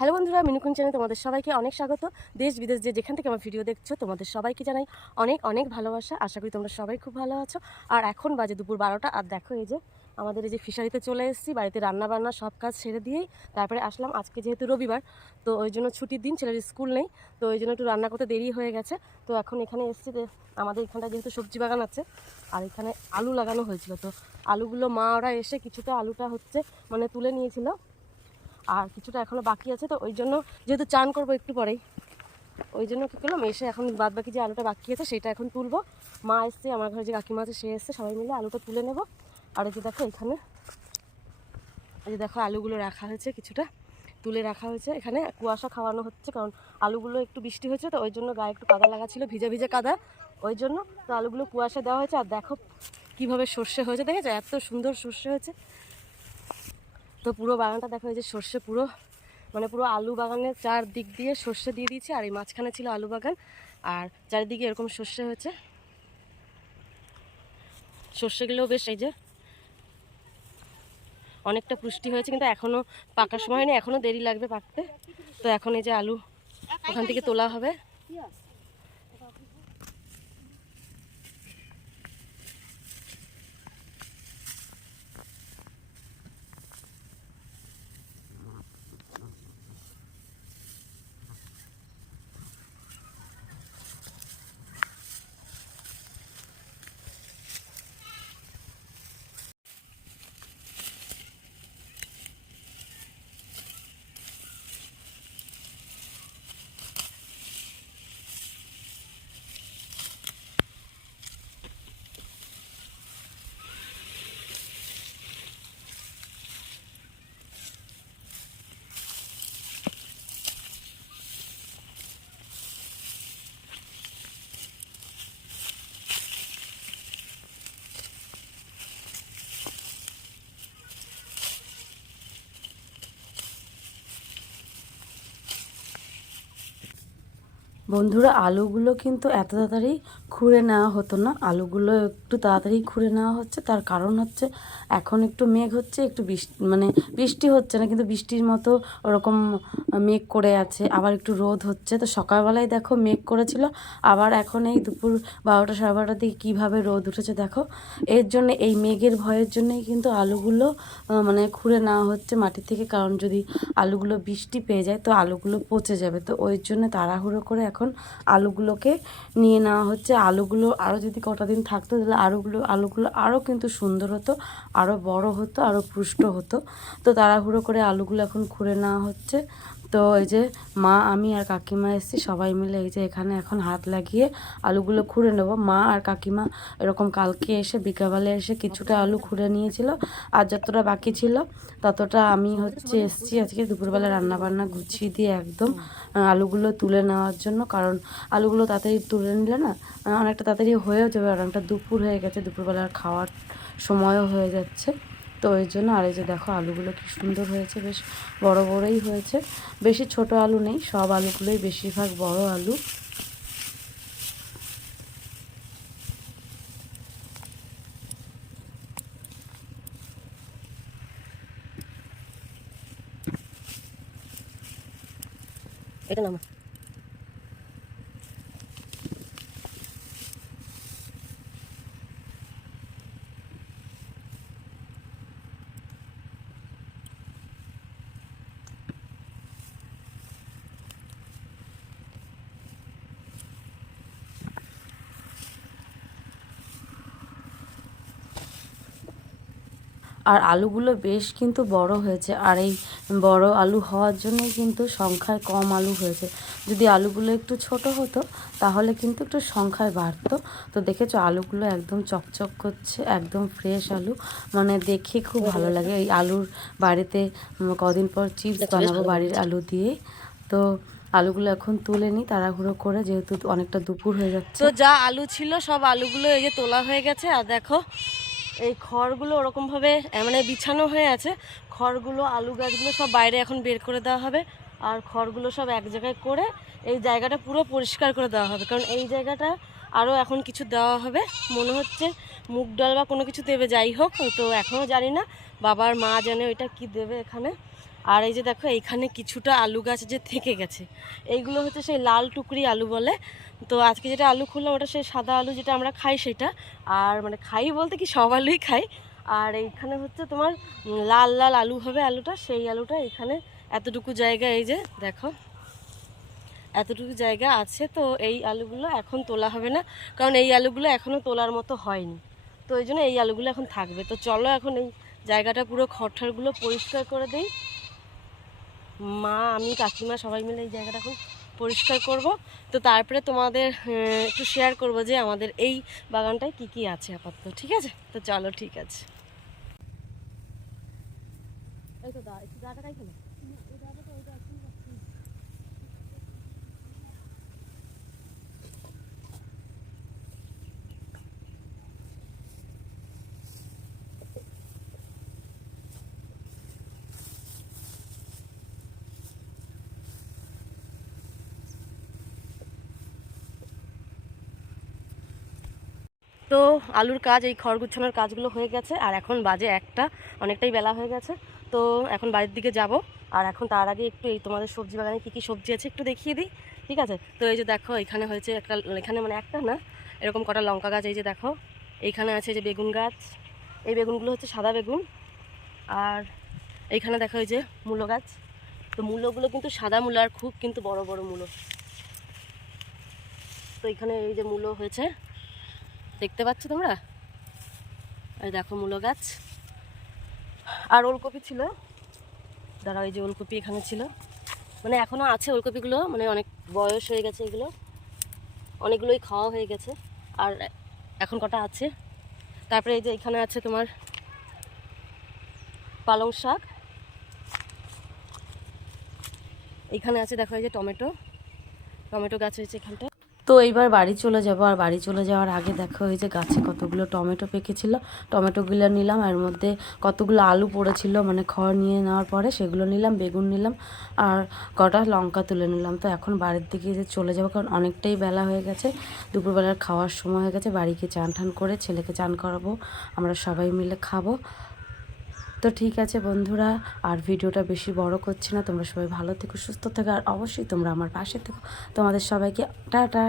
Hello বন্ধুরা, মিনুকুন চ্যানেলে তোমাদের সবাইকে অনেক স্বাগত। দেশ বিদেশ যেখান থেকে আমার ভিডিও দেখছো তোমাদের সবাইকে জানাই অনেক অনেক ভালোবাসা। আশা করি তোমরা সবাই খুব ভালো আছো। আর এখন বাজে দুপুর 12টা। আর দেখো এই যে আমাদের এই যে ফিশারিতে চলে এসেছি। বাড়িতে রান্না বান্না সব কাজ ছেড়ে দিয়েই তারপরে আসলাম। আজকে যেহেতু রবিবার, তো ওই জন্য ছুটির দিন, ছেলের স্কুল নেই, তো ওই জন্য একটু রান্না করতে দেরি হয়ে গেছে। তো এখন এখানে এসেছি যে আমাদের এখানটা যেহেতু সবজি বাগান আছে আর এখানে আলু লাগানো হয়েছিল, তো আলুগুলো মা ওরা এসে কিছুটা আলুটা হচ্ছে মানে তুলে নিয়েছিল আর কিছুটা এখনো বাকি আছে। তো ওই জন্য যেহেতু চান করবো একটু পরেই, ওই জন্য কী করলাম, এসে এখন বাদ বাকি যে আলুটা বাকি আছে সেটা এখন তুলবো। মা এসছে, আমার ঘরে যে কাকিমা আছে সে এসছে, সবাই মিলে আলুটা তুলে নেব। আর এই যে দেখো এখানে এই যে দেখো আলুগুলো রাখা হয়েছে, কিছুটা তুলে রাখা হয়েছে। এখানে কুয়াশা খাওয়ানো হচ্ছে, কারণ আলুগুলো একটু বৃষ্টি হয়েছে, তো ওই জন্য গায়ে একটু কাদা লাগা ছিল, ভিজে ভিজে কাদা, ওই জন্য তো আলুগুলো কুয়াশা দেওয়া হয়েছে। আর দেখো কীভাবে সর্ষে হয়েছে, দেখেছো এত সুন্দর সর্ষে হয়েছে। তো পুরো বাগানটা দেখো, এই যে সর্ষে পুরো মানে পুরো আলু বাগানের চারদিক দিয়ে সর্ষে দিয়ে দিয়েছি। আর এই মাঝখানে ছিল আলু বাগান, আর চারিদিকে এরকম সর্ষে হয়েছে। সর্ষেগুলোও বেশ এই যে অনেকটা পুষ্টি হয়েছে, কিন্তু এখনও পাকার সময় হয়নি, এখনও দেরি লাগবে পাকতে। তো এখন এই যে আলু ওখান থেকে তোলা হবে। বন্ধুরা, আলুগুলো কিন্তু এত তাড়াতাড়ি খুঁড়ে নেওয়া হতো না, আলুগুলো একটু তাড়াতাড়ি খুঁড়ে নেওয়া হচ্ছে। তার কারণ হচ্ছে এখন একটু মেঘ হচ্ছে, একটু বৃষ্টি হচ্ছে না, কিন্তু বৃষ্টির মতো ওরকম মেঘ করে আছে, আবার একটু রোদ হচ্ছে। তো সকালবেলায় দেখো মেঘ করেছিল, আবার এখন এই দুপুর 12টা সাড়ে 12টার দিকে কীভাবে রোদ উঠেছে দেখো। এর জন্য এই মেঘের ভয়ের জন্যই কিন্তু আলুগুলো মানে খুঁড়ে নেওয়া হচ্ছে মাটি থেকে, কারণ যদি আলুগুলো বৃষ্টি পেয়ে যায় তো আলুগুলো পচে যাবে। তো ওই জন্য তাড়াহুড়ো করে এখন আলুগুলোকে নিয়ে নেওয়া হচ্ছে। আলুগুলো আরও যদি কটা দিন থাকতো তাহলে আলুগুলো আরও কিন্তু সুন্দর হতো, আরও বড় হতো, আরও পুষ্ট হতো। তো তাড়াহুড়ো করে আলুগুলো এখন খুঁড়ে নেওয়া হচ্ছে। তো এই যে মা, আমি আর কাকিমা এসেছি, সবাই মিলে এই যে এখানে এখন হাত লাগিয়ে আলুগুলো খুঁড়ে নেব। মা আর কাকিমা এরকম কালকে এসে বিকালবেলা এসে কিছুটা আলু খুঁড়ে নিয়েছিল, আর যতটা বাকি ছিল ততটা আমি এসেছি আজকে দুপুরবেলা রান্নাবান্না গুছিয়ে দিয়ে একদম আলুগুলো তুলে নেওয়ার জন্য। কারণ আলুগুলো তাড়াতাড়ি তুলে নিলে না অনেকটা তাড়াতাড়ি হয়েও যাবে, আর অনেকটা দুপুর হয়ে গেছে, দুপুরবেলার খাওয়ার সময়ও হয়ে যাচ্ছে। তো ওই জন্য। আর এই যে দেখো আলুগুলো কি সুন্দর হয়েছে, বেশ বড় বড়ই হয়েছে, বেশি ছোট আলু নেই, সব আলুগুলোই বেশিরভাগ বড় আলু। এটা না আর আলুগুলো বেশ কিন্তু বড় হয়েছে, আর এই বড় আলু হওয়ার জন্যই কিন্তু সংখ্যায় কম আলু হয়েছে। যদি আলুগুলো একটু ছোট হতো তাহলে কিন্তু একটু সংখ্যায় বাড়তো। তো দেখেছো আলুগুলো একদম চকচক করছে, একদম ফ্রেশ আলু, মানে দেখে খুব ভালো লাগে। এই আলুর বাড়িতে কদিন পর চিপস বানাবো বাড়ির আলু দিয়ে। তো আলুগুলো এখন তুলে নিই তাড়াহুড়ো করে, যেহেতু অনেকটা দুপুর হয়ে যাচ্ছে। তো যা আলু ছিল সব আলুগুলো এই যে তোলা হয়ে গেছে। আর দেখো এই খড়গুলো ওরকমভাবে মানে বিছানো হয়ে আছে, খড়গুলো আলু গাছগুলো সব বাইরে এখন বের করে দেওয়া হবে। আর খড়গুলো সব এক জায়গায় করে এই জায়গাটা পুরো পরিষ্কার করে দেওয়া হবে, কারণ এই জায়গাটা আরও এখন কিছু দেওয়া হবে, মনে হচ্ছে মুগ ডাল বা কোনো কিছু দেবে, যাই হোক। তো এখনও জানি না, বাবার মা জানে ওইটা কি দেবে এখানে। আর এই যে দেখো এইখানে কিছুটা আলু গাছ যে থেকে গেছে, এইগুলো হচ্ছে সেই লাল টুকরি আলু বলে। তো আজকে যেটা আলু খুললাম ওটা সেই সাদা আলু যেটা আমরা খাই সেটা। আর মানে খাই বলতে কি সব আলুই খাই। আর এইখানে হচ্ছে তোমার লাল লাল আলু হবে, আলুটা সেই আলুটা এখানে এতটুকু জায়গা, এই যে দেখো এতটুকু জায়গা আছে। তো এই আলুগুলো এখন তোলা হবে না, কারণ এই আলুগুলো এখনও তোলার মতো হয়নি। তো ওই জন্য এই আলুগুলো এখন থাকবে। তো চলো এখন এই জায়গাটা পুরো খড়ঠাড়গুলো পরিষ্কার করে দিই। মা, আমি, কাকিমা সবাই মিলে এই জায়গাটা এখন পরিষ্কার করব। তো তারপরে তোমাদের একটু শেয়ার করব যে আমাদের এই বাগানটায় কি কি আছে আপাতত। ঠিক আছে, তো চলো, ঠিক আছে। এই তো একটু দাঁড়াটাই খেলো। তো আলুর কাজ, এই খড় গুছানোর কাজগুলো হয়ে গেছে। আর এখন বাজে 1টা, অনেকটাই বেলা হয়ে গেছে। তো এখন বাড়ির দিকে যাব। আর এখন তার আগে একটু এই তোমাদের সবজি বাগানে কী কী সবজি আছে একটু দেখিয়ে দিই। ঠিক আছে, তো এই যে দেখো এখানে হয়েছে একটা, এখানে মানে একটা না, এরকম কটা লঙ্কা গাছ। এই যে দেখো এইখানে আছে যে বেগুন গাছ, এই বেগুনগুলো হচ্ছে সাদা বেগুন। আর এইখানে দেখো এই যে মূলো গাছ। তো মূলোগুলো কিন্তু সাদা মূলো, আর খুব কিন্তু বড় বড় মূলো। তো এখানে এই যে মূলো হয়েছে, দেখতে পাচ্ছ তোমরা, এই দেখো মূলো গাছ। আর ওলকপি ছিল, দাঁড়াও, এই যে ওলকপি এখানে ছিল, মানে এখনও আছে ওলকপিগুলো, মানে অনেক বয়স হয়ে গেছে এগুলো, অনেকগুলোই খাওয়া হয়ে গেছে। আর এখন কটা আছে। তারপরে এই যে এখানে আছে তোমার পালং শাক, এইখানে আছে দেখো এই যে টমেটো, টমেটো গাছ হয়েছে এখানটা। তো এইবার বাড়ি চলে যাব। আর বাড়ি চলে যাওয়ার আগে দেখো এই যে গাছে কতগুলো টমেটো পেকেছিল, টমেটোগুলো নিলাম। এর মধ্যে কতগুলো আলু পড়েছিল, মানে খড় নিয়ে নেওয়ার পরে সেগুলো নিলাম, বেগুন নিলাম, আর কটা লঙ্কা তুলে নিলাম। তো এখন বাড়ির দিকে যে চলে যাবো, কারণ অনেকটাই বেলা হয়ে গেছে, দুপুরবেলার খাওয়ার সময় হয়ে গেছে। বাড়িকে চান টান করে ছেলেকে চান করাবো, আমরা সবাই মিলে খাবো। তো ঠিক আছে বন্ধুরা, আর ভিডিওটা বেশি বড় করছি না। তোমরা সবাই ভালো থেকো, সুস্থ থেকো, আর অবশ্যই তোমরা আমার পাশে থেকো। তোমাদের সবাইকে টাটা।